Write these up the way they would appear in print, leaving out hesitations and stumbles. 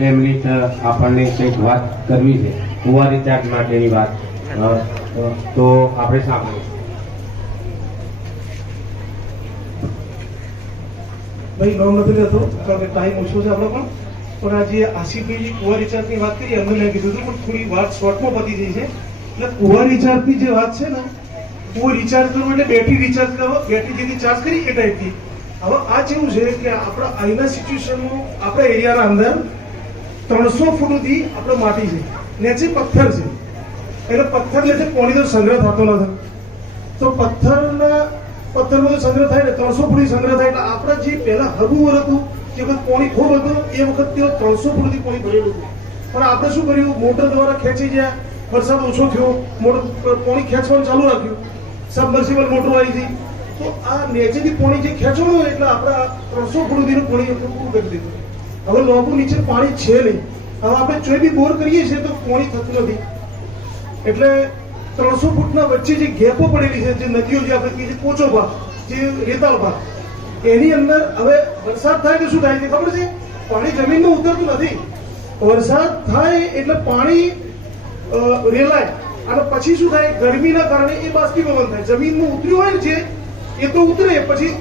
2 minute આપણને કંઈક વાત કરવી છે કુવા રિચાર્જ માટેની વાત, તો આપણે સાંભળીએ. ભાઈ નામ નથી લેતો કારણ કે ટાઈમ ઓછો છે આપણે પણ આજે આસિફભાઈ કુવા રિચાર્જની વાત કરી એમને મેં કીધું હતું પણ થોડી વાત શોર્ટમાં પતી ગઈ છે. એટલે કુવા રિચાર્જની જે વાત છે ને, કુવો રિચાર્જ કરવો એટલે બેટરી રિચાર્જ કરો, બેટરી જેથી ચાર્જ કરી એ ટાઈપથી. હવે આ જેવું છે કે આપણા અહીંના સિચ્યુએશનમાં આપણા એરિયાના અંદર 300 ફૂટથી આપણે માટી છે, નીચે પથ્થર છે. એટલે પથ્થર નીચે પાણીનો સંગ્રહ થતો નથી. તો પથ્થરમાં તો સંગ્રહ થાય ને 300 ફૂટથી સંગ્રહ થાય. એટલે આપણે જે પહેલા હબુવર હતું, જે વખત પાણી ખૂબ હતું એ વખત તેઓ 300 ફૂટથી પાણી ભરેલું હતું. પણ આપણે શું કર્યું, મોટર દ્વારા ખેંચી ગયા, વરસાદ ઓછો થયો, મોટર પાણી ખેંચવાનું ચાલુ રાખ્યું, સબમર્સિબલ મોટરો આવી ગઈ. તો આ નીચેથી પાણી જે ખેંચવાનું હોય એટલે આપણા 300 ફૂટ સુધીનું પાણી આપણે પૂરું કરી દીધું. હવે લોબુ નીચે પાણી છે નહીં. હવે આપણે જોઈ બી બોર કરીએ છીએ તો પાણી થતું નથી. એટલે 300 ફૂટના વચ્ચે જે ગેપો પડેલી છે, જે નદીઓ જે આપણે કહીએ છીએ પોચો ભાગ, જે રેતાળ ભાગ, એની અંદર હવે વરસાદ થાય તો શું થાય છે ખબર છે? પાણી જમીનમાં ઉતરતું નથી. વરસાદ થાય એટલે પાણી રેલાય અને પછી શું થાય, ગરમીના કારણે એ બાષ્પીભવન થાય. જમીનમાં ઉતર્યું હોય ને જે એ તો ઉતરે, પછી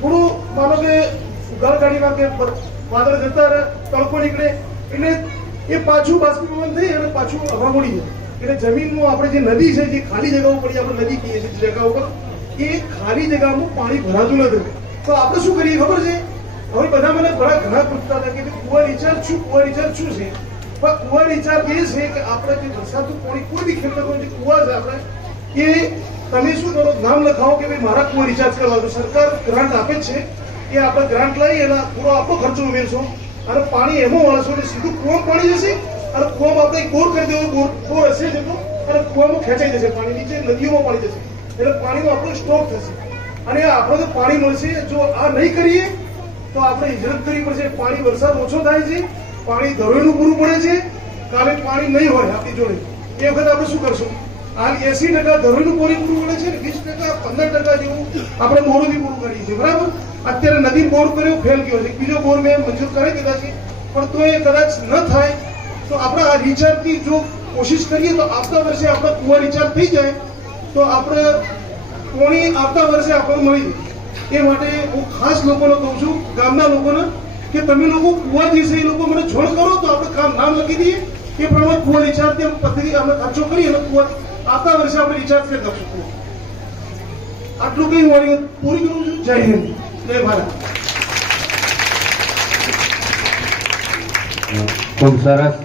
થોડું માનો કે ગાળગાડીમાં કે વાદળ જતા રહે, તડકો નીકળે એટલે એ પાછું બાષ્પીભવન થઈ અને પાછું હવા મળી જાય. એટલે જમીનમાં આપણે જે નદી છે, જે ખાલી જગાઓ પડી આપણે નદી કહીએ છીએ જગ્યા ઉપર, એ ખાલી જગ્યામાં પાણી ભરાતું નથી. તો આપણે શું કરીએ ખબર છે? હવે બધા મને ઘણા પૂછતા હતા કે કુવા રિચાર્જ શું, કુવા રિચાર્જ શું છે? પણ કુવા રિચાર્જ એ છે કે આપણે જે વરસાદનું પાણી કોઈ બી ખેતરમાં જે કુવા છે આપણે, એ તમે શું કરો, નામ લખાવો કે ભાઈ મારા કુવા રિચાર્જ કરવા. તો સરકાર ગ્રાન્ટ આપે જ છે, એ આપણે ગ્રાન્ટ લઈ એના પૂરો આપણો ખર્ચો ઉમેરશો અને પાણી એમાં વાળશો એટલે સીધું કુવામાં પાણી જશે અને કુવામાં આપણે બોર કરી દેવો, બોર હશે જેટલો, અને કુવામાં ખેંચાઈ જશે પાણી, નીચે નદીઓમાં પાણી જશે. એટલે પાણીનો આપણો સ્ટોક થશે અને આપણે તો પાણી મળશે. જો આ નહીં કરીએ તો આપણે હિજરત કરવી પડશે. પાણી વરસાદ ઓછો થાય છે, પાણી ધરોઈનું પૂરું પડે છે, કાલે પાણી નહીં હોય આપણી જોડે, એ વખત આપણે શું કરશું? હાલ 80% ધરોઈનું પાણી પૂરું પડે છે ને 20% 15% જેવું આપણે બોરોથી પૂરું કરીએ છીએ. બરાબર? અત્યારે નદી બોર કર્યો ફેલ ગયો છે, બીજો બોર મેં મંજૂર કરી દીધા છે, પણ તો એ કદાચ ન થાય તો આપણે આ રિચાર્જની જો કોશિશ કરીએ તો આવતા વર્ષે આપણા કુવા રિચાર્જ થઈ જાય તો આપણે પાણી આવતા વર્ષે આપણને મળી જાય. એ માટે હું ખાસ લોકોને કહું છું, ગામના લોકોને, કે તમે લોકો કુવા જે છે એ લોકો મને જોડ કરો તો આપણે કામ નામ લખી દઈએ એ પ્રમાણે કુવા રિચાર્જ પદ્ધતિ આપણે ખર્ચો કરીએ અને કુવા આવતા વર્ષે આપણે રિચાર્જ કરી દઈશું. આટલું કઈ મારી પૂરી કરું છું. જય હિન્દ, જય ભારત. ખૂબ સરસ.